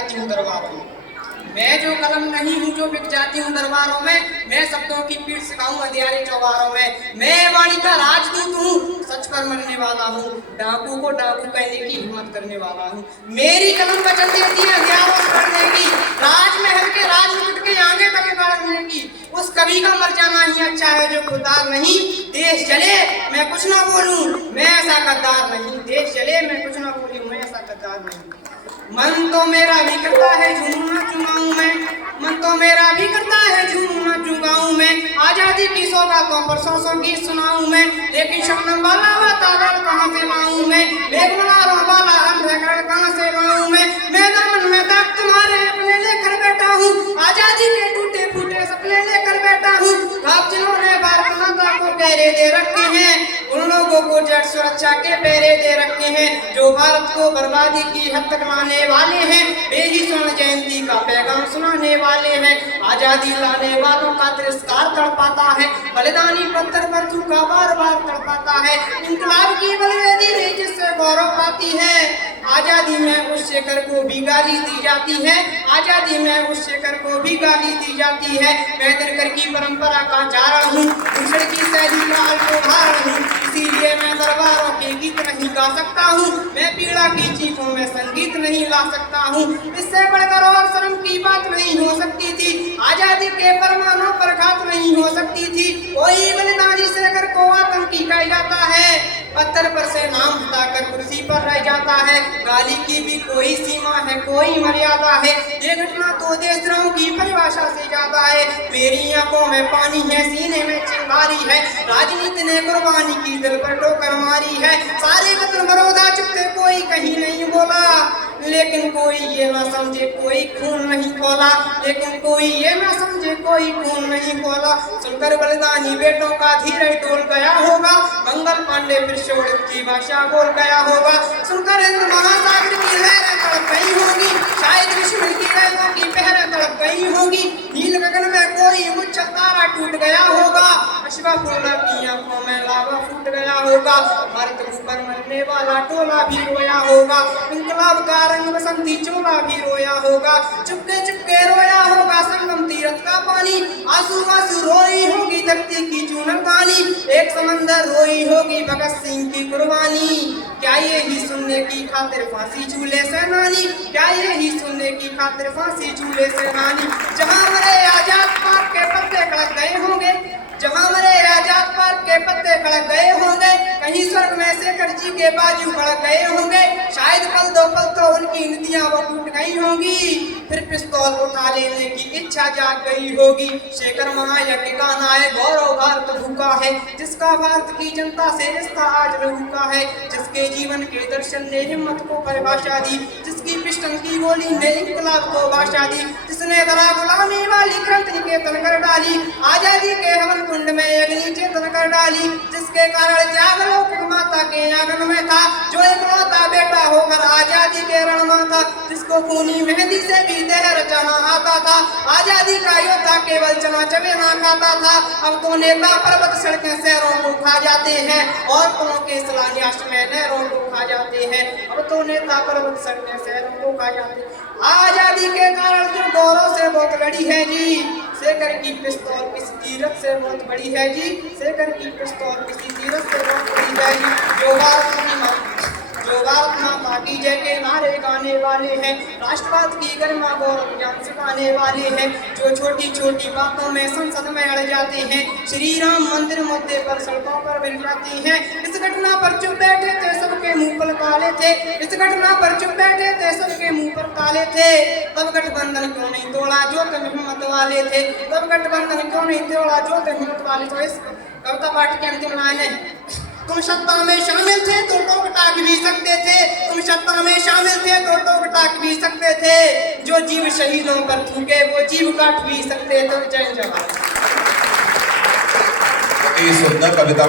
जाती हूँ दरबारों में। मैं जो कलम नहीं हूँ जो बिक जाती हूँ दरबारों में, मैं शब्दों की पीठ सिखाऊं अंधियारे चौबारों में। मैं वाणी का राजदूत हूँ, सच पर मरने वाला हूँ, डाकू को डाकू कहने की हिम्मत करने वाला हूँ। मेरी कलम वचन देती है अंधियारों से लड़ने की, राजमहल के राजमुकुट के आगे तक गाड़ने की। उस कवि का मर जाना ही अच्छा है जो खुददार नहीं। देश जले मैं कुछ ना बोलूं, मैं ऐसा गद्दार नहीं। देश जले मैं कुछ ना बोलूं, मैं ऐसा गद्दार नहीं। मन तो मेरा भी करता है झूम ना चुगाऊं मैं, मन तो मेरा भी करता है झूम ना चुगाऊं मैं। आजादी की सौगातों पर सौ सौ गीत सुनाऊं मैं, लेकिन शबनम वाला वातावरण कहाँ से लाऊं मैं। बेगुनारों वाला अंधकार कहाँ से लाऊं मैं दामन में दाग तुम्हारे अपने लेकर बैठा हूँ। आजादी के टूटे फूटे सपने लेकर बैठा हूँ। आप जिन्होंने भारत माता को पहरे दे रखे हैं, उन लोगों को जड़ सुरक्षा के पहरे दे रखे हैं, जो भारत को बर्बादी की हद तक लाने वाले हैं, बेही स्वर्ण जयंती का पैगाम सुनाने वाले हैं। आजादी लाने वालों का तिरस्कार तड़पाता है, बलिदानी पत्थर पर थूका बार बार तड़पाता है। इंकलाब की बलवेदी है जिससे गौरव पाती है, आजादी में उस शेखर को भी गाली दी जाती है, आजादी में उस शेखर को भी गाली दी जाती है। मैं दिनकर की परंपरा का चारा हूँ, दूसरे की शैली का अल्पोधार हूँ, इसीलिए मैं दरबारों के गीत नहीं गा सकता हूँ, मैं पीड़ा की चीखों में संगीत नहीं ला सकता हूँ। इससे बढ़कर और शर्म की बात नहीं हो सकती थी, आजादी के परमाणु पर घात नहीं हो सकती थी। कोई बलिदानी शेखर को आतंकी कह जाता है, पत्थर पर से नाम हटाकर कुर्सी पर रह जाता है। गाली की भी कोई सीमा है, कोई मर्यादा है, ये घटना तो देशद्रोह की परिभाषा से ज्यादा है। मेरी आंखों में पानी है, सीने में चिंगारी है, राजनीति ने कुर्बानी की दिल पर ठोकर मारी है। सारे वतन बरोदा चुपते कोई कहीं नहीं बोला, लेकिन कोई ये ना समझे कोई खून नहीं खोला, लेकिन कोई ये ना समझे कोई खून नहीं खोला। सुनकर बलिदानी बेटों का धीरे टोल गया होगा, मंगल पांडे फिर शोड़ित की भाषा बोल गया होगा। सुनकर हिंद महासागर की लहरें तड़प गई होगी, शायद विश्व की लहरों की पहरें तड़प गई होगी। नील गगन में कोई मुच्छल तारा टूट गया होगा, अश्वफूला की आंखों में लावा फूट गया होगा। भारत ऊपर मरने वाला टोला भी रोया होगा, इंकलाब का रंग बसंती चोला भी रोया होगा। चुपके चुपके रोया होगा संगम तीरथ का पानी, आंसू आंसू रोई होगी धरती की चूनन पानी। एक समंदर रोई होगी भगत सिंह की कुर्बानी, क्या यही सुनने की खातिर फांसी झूले सेनानी, क्या यही सुनने की खातिर फांसी झूले सेनानी। जहाँ मरे आजाद पार्क के पत्ते खड़क गए होंगे, जहाँ मरे आजाद पार्क के पत्ते खड़क गए होंगे, कहीं स्वर्ग में शेखर जी के बाजू खड़क गए होंगे। शायद पल दो पल तो उनकी नदियां वो टूट गई होंगी, फिर पिस्तौल उठा लेने की इच्छा जाग गई होगी। शेखर महायज्ञ का नायक गौरव भारत भूखा है, जिसका भारत की जनता से रिश्ता आज भूखा है, जिसके जीवन के दर्शन ने हिम्मत को परिभाषा दी, जिसकी पिस्टन की गोली ने इंकलाब को भाषा दी, जिसने दरा गुलामी वाली क्रांति निकेतन कर डाली, आजादी के हवन कुंड में अग्नि चेतन कर डाली, जिसके कारण जागलोक माता के आंगन में था, जो इकलौता बेटा होकर आजादी के रण में था, जिसको खूनी मेहंदी से भी जहर चढ़ा आता था। आजादी का योद्धा केवल चना चबेना खाता था, अब तो नेता पर्वत सड़कें शहरों को खा जाते हैं, और पुलों के शिलान्यास में नहरों को खा जाते हैं। अब तो नेता पर्वत सड़कें शहरों को खा जाते हैं। आजादी के कारण जो गौरव से बहुत लड़ी है जी, शेखर की पिस्तौल किसी तीरथ से बहुत बड़ी है जी, शेखर की पिस्तौल किसी तीरथ से बहुत बड़ी है जी। जो भारत माता की जय के नारे गाने वाले हैं, राष्ट्रवाद की गरिमा गौरव ज्ञान सिखाने वाले हैं, जो छोटी छोटी बातों में संसद में अड़ जाते हैं, श्री राम मंदिर मुद्दे पर सड़कों पर मिल जाते हैं। इस घटना पर चुप बैठे थे सबके मुंह पर ताले थे, इस घटना पर चुप बैठे थे सबके मुंह पर ताले थे। तब गठबंधन क्यों नहीं तोड़ा जो तुम हिम्मत वाले थे, तब गठबंधन क्यों नहीं तोड़ा जो तुम हिम्मत वाले थे। इस कविता पाठ की अंतिम लाइन है, तुम सत्ता में शामिल थे तो टोक टाक भी सकते थे, तुम सत्ता में शामिल थे तो टोक टाक भी सकते थे, जो जीव शहीदों पर थूके वो जीव काट भी सकते थे। जय जवान। सुंदर कविता।